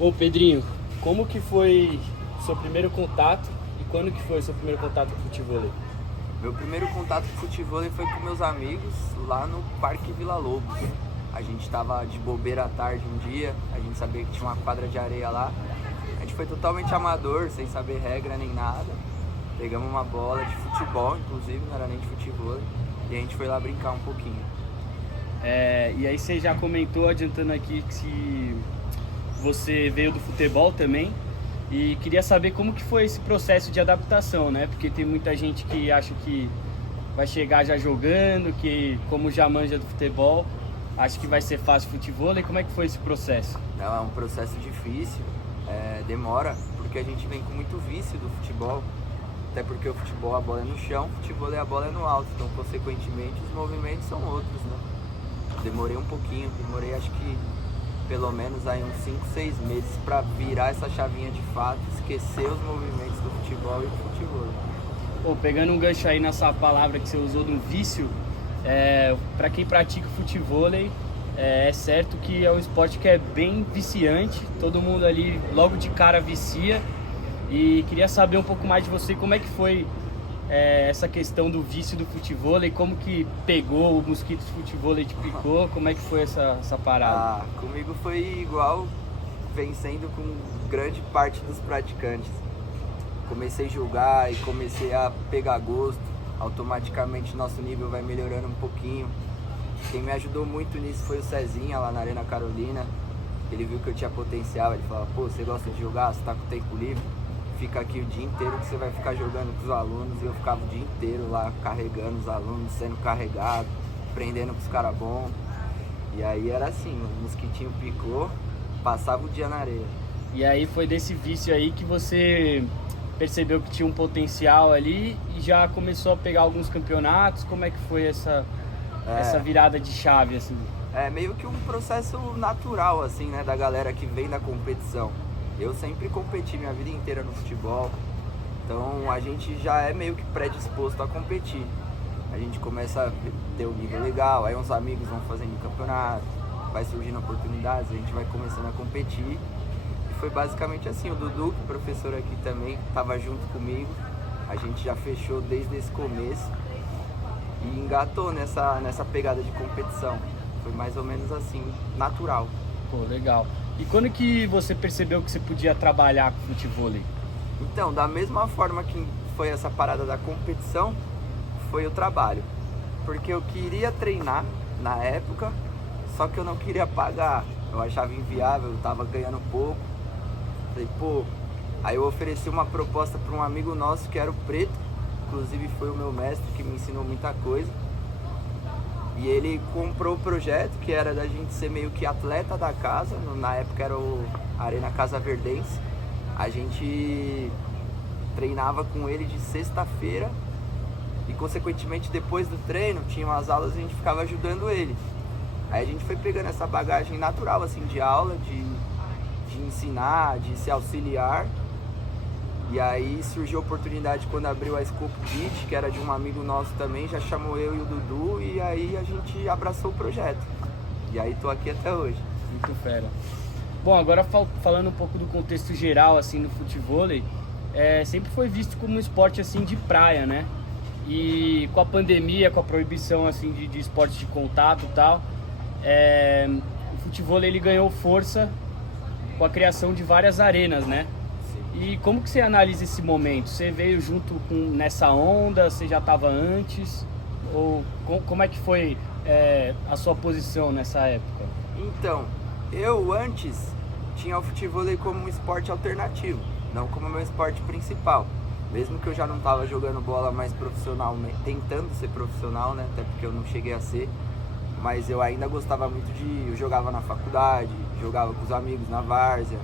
Ô Pedrinho, como que foi seu primeiro contato e quando que foi seu primeiro contato com futebol? Meu primeiro contato com futebol foi com meus amigos lá no Parque Vila Lobos. A gente tava de bobeira à tarde um dia, a gente sabia que tinha uma quadra de areia lá. A gente foi totalmente amador, sem saber regra nem nada. Pegamos uma bola de futebol, inclusive, não era nem de futebol, e a gente foi lá brincar um pouquinho. E aí você já comentou, adiantando aqui, que você veio do futebol também. E queria saber como que foi esse processo de adaptação, né? Porque tem muita gente que acha que vai chegar já jogando, que como já manja do futebol, acha que vai ser fácil futebol. E como é que foi esse processo? Não, é um processo difícil, demora, porque a gente vem com muito vício do futebol. Até porque o futebol, a bola é no chão, o futebol a bola é no alto. Então, consequentemente, os movimentos são outros, né? Demorei um pouquinho, acho que pelo menos aí uns 5, 6 meses para virar essa chavinha de fato, esquecer os movimentos do futebol e do futebol. Pô, pegando um gancho aí nessa palavra que você usou do vício, para quem pratica futebol, é certo que é um esporte que é bem viciante, todo mundo ali logo de cara vicia. E queria saber um pouco mais de você, como é que foi essa questão do vício do futebol, como que pegou o mosquito do futebol e te picou, como é que foi essa parada? Comigo foi igual vem sendo com grande parte dos praticantes. Comecei a jogar e comecei a pegar gosto, automaticamente nosso nível vai melhorando um pouquinho. Quem me ajudou muito nisso foi o Cezinha lá na Arena Carolina. Ele viu que eu tinha potencial, ele falou: pô, você gosta de jogar, você tá com tempo livre? Fica aqui o dia inteiro que você vai ficar jogando com os alunos. E eu ficava o dia inteiro lá carregando os alunos, sendo carregado, aprendendo com os caras bons. E aí era assim, o mosquitinho picou, passava o dia na areia. E aí foi desse vício aí que você percebeu que tinha um potencial ali e já começou a pegar alguns campeonatos. Como é que foi essa virada de chave, assim? É meio que um processo natural, assim, né, da galera que vem da competição. Eu sempre competi minha vida inteira no futebol, então a gente já é meio que predisposto a competir. A gente começa a ter um nível legal, aí uns amigos vão fazendo campeonato, vai surgindo oportunidades, a gente vai começando a competir. E foi basicamente assim, o Dudu, que é professor aqui também, estava junto comigo, a gente já fechou desde esse começo e engatou nessa pegada de competição. Foi mais ou menos assim, natural. Pô, legal. E quando que você percebeu que você podia trabalhar com futebol? Então, da mesma forma que foi essa parada da competição, foi o trabalho. Porque eu queria treinar na época, só que eu não queria pagar. Eu achava inviável, eu tava ganhando pouco. Falei, pô, aí eu ofereci uma proposta para um amigo nosso que era o Preto, inclusive foi o meu mestre que me ensinou muita coisa. E ele comprou o projeto, que era da gente ser meio que atleta da casa, na época era o Arena Casa Verdense. A gente treinava com ele de sexta-feira e, consequentemente, depois do treino, tinham as aulas e a gente ficava ajudando ele. Aí a gente foi pegando essa bagagem natural, assim, de aula, de ensinar, de se auxiliar. E aí surgiu a oportunidade quando abriu a Scope Beach, que era de um amigo nosso também, já chamou eu e o Dudu, e aí a gente abraçou o projeto. E aí tô aqui até hoje. Muito fera. Bom, agora falando um pouco do contexto geral, assim, do futebol, sempre foi visto como um esporte, assim, de praia, né? E com a pandemia, com a proibição, assim, de esportes de contato e tal, o futebol, ele ganhou força com a criação de várias arenas, né? E como que você analisa esse momento? Você veio junto nessa onda? Você já estava antes? Ou como é que foi a sua posição nessa época? Então, eu antes tinha o futebol como um esporte alternativo, não como meu esporte principal. Mesmo que eu já não estava jogando bola mais profissional, tentando ser profissional, né? Até porque eu não cheguei a ser. Mas eu ainda gostava muito eu jogava na faculdade, jogava com os amigos na várzea.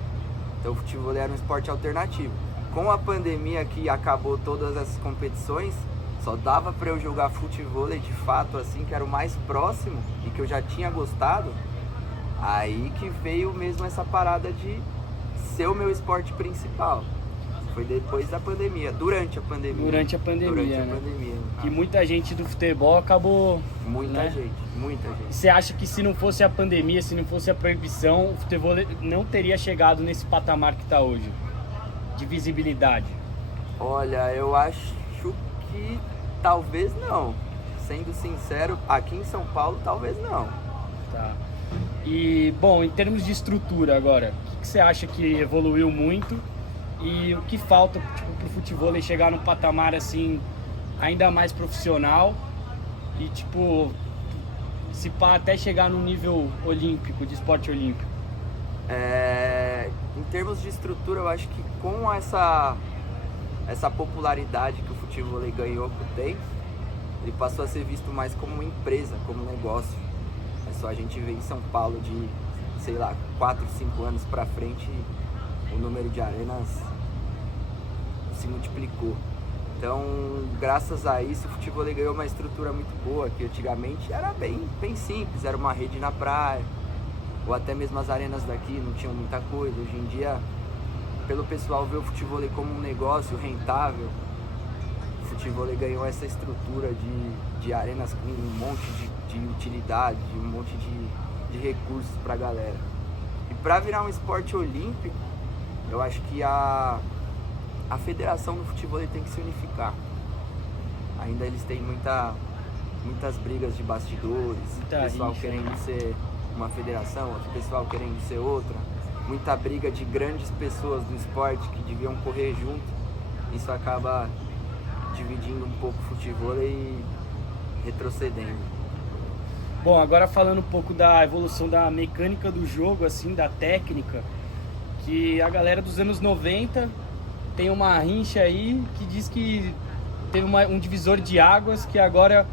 Então o futebol era um esporte alternativo. Com a pandemia que acabou todas essas competições, só dava para eu jogar futebol de fato, assim, que era o mais próximo e que eu já tinha gostado. Aí que veio mesmo essa parada de ser o meu esporte principal. Foi depois da pandemia, durante a pandemia. Durante a pandemia, né? Que muita gente do futebol acabou... Muita gente. Você acha que se não fosse a pandemia, se não fosse a proibição, o futebol não teria chegado nesse patamar que está hoje, de visibilidade? Olha, eu acho que talvez não. Sendo sincero, aqui em São Paulo, talvez não. Tá. E, bom, em termos de estrutura agora, o que você acha que evoluiu muito e o que falta pro futebol chegar num patamar assim ainda mais profissional e tipo se pá até chegar num nível olímpico, de esporte olímpico? Em termos de estrutura, eu acho que com essa popularidade que o futebol ganhou com o tempo, ele passou a ser visto mais como uma empresa, como um negócio. É só a gente ver em São Paulo de, sei lá, 4, 5 anos pra frente, o número de arenas se multiplicou. Então, graças a isso, o futebol ganhou uma estrutura muito boa, que antigamente era bem simples, era uma rede na praia, ou até mesmo as arenas daqui não tinham muita coisa. Hoje em dia, pelo pessoal ver o futebol como um negócio rentável, o futebol ganhou essa estrutura de arenas com um monte de utilidade, um monte de recursos pra galera. E para virar um esporte olímpico, eu acho que a federação do futebol tem que se unificar. Ainda eles têm muitas brigas de bastidores, pessoal querendo ser uma federação, outro pessoal querendo ser outra, muita briga de grandes pessoas do esporte que deviam correr junto. Isso acaba dividindo um pouco o futebol e retrocedendo. Bom, agora falando um pouco da evolução da mecânica do jogo, assim, da técnica, que a galera dos anos 90 tem uma rincha aí que diz que teve um divisor de águas, que agora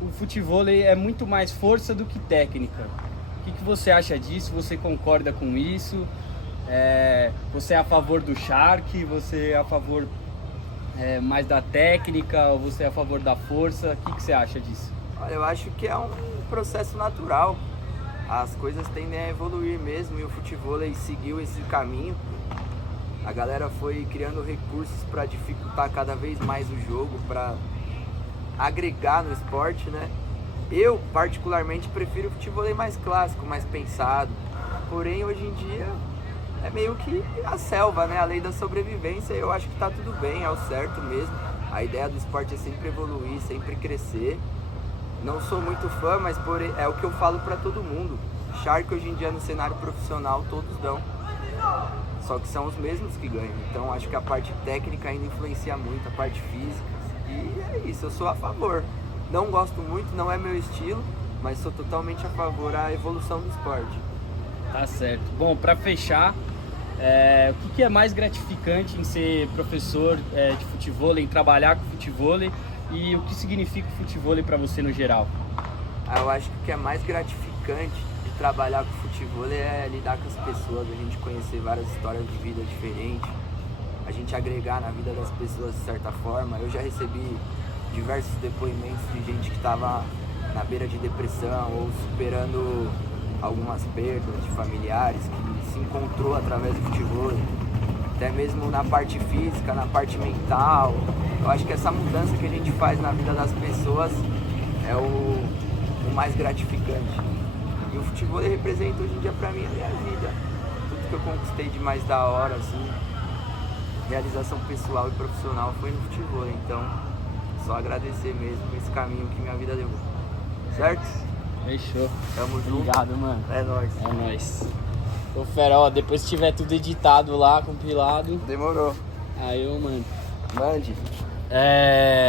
o futebol é muito mais força do que técnica. O que você acha disso? Você concorda com isso? Você é a favor do Shark? Você é a favor mais da técnica? Ou você é a favor da força? O que você acha disso? Olha, eu acho que é um processo natural. As coisas tendem a evoluir mesmo e o futebol seguiu esse caminho. A galera foi criando recursos para dificultar cada vez mais o jogo, para agregar no esporte, né? Eu, particularmente, prefiro o futebol mais clássico, mais pensado. Porém, hoje em dia, é meio que a selva, né? A lei da sobrevivência. Eu acho que tá tudo bem, é o certo mesmo. A ideia do esporte é sempre evoluir, sempre crescer. Não sou muito fã, mas é o que eu falo para todo mundo. Shark hoje em dia no cenário profissional todos dão. Só que são os mesmos que ganham. Então acho que a parte técnica ainda influencia muito, a parte física. E é isso, eu sou a favor. Não gosto muito, não é meu estilo, mas sou totalmente a favor da evolução do esporte. Tá certo. Bom, para fechar, o que é mais gratificante em ser professor de futevôlei, em trabalhar com futevôlei, e o que significa o futevôlei para você no geral? Eu acho que o que é mais gratificante de trabalhar com futevôlei é lidar com as pessoas, a gente conhecer várias histórias de vida diferentes, a gente agregar na vida das pessoas de certa forma. Eu já recebi diversos depoimentos de gente que estava na beira de depressão ou superando algumas perdas de familiares, que se encontrou através do futebol, até mesmo na parte física, na parte mental. Eu acho que essa mudança que a gente faz na vida das pessoas é o mais gratificante. E o futebol representa hoje em dia pra mim a minha vida. Tudo que eu conquistei de mais da hora, assim, realização pessoal e profissional foi no futebol. Então, só agradecer mesmo esse caminho que minha vida levou. Certo? Fechou. Tamo junto. Obrigado, mano. É nóis. É nóis. Ô, Fera, ó, depois que tiver tudo editado lá, compilado. Demorou. Aí eu mando. Mande.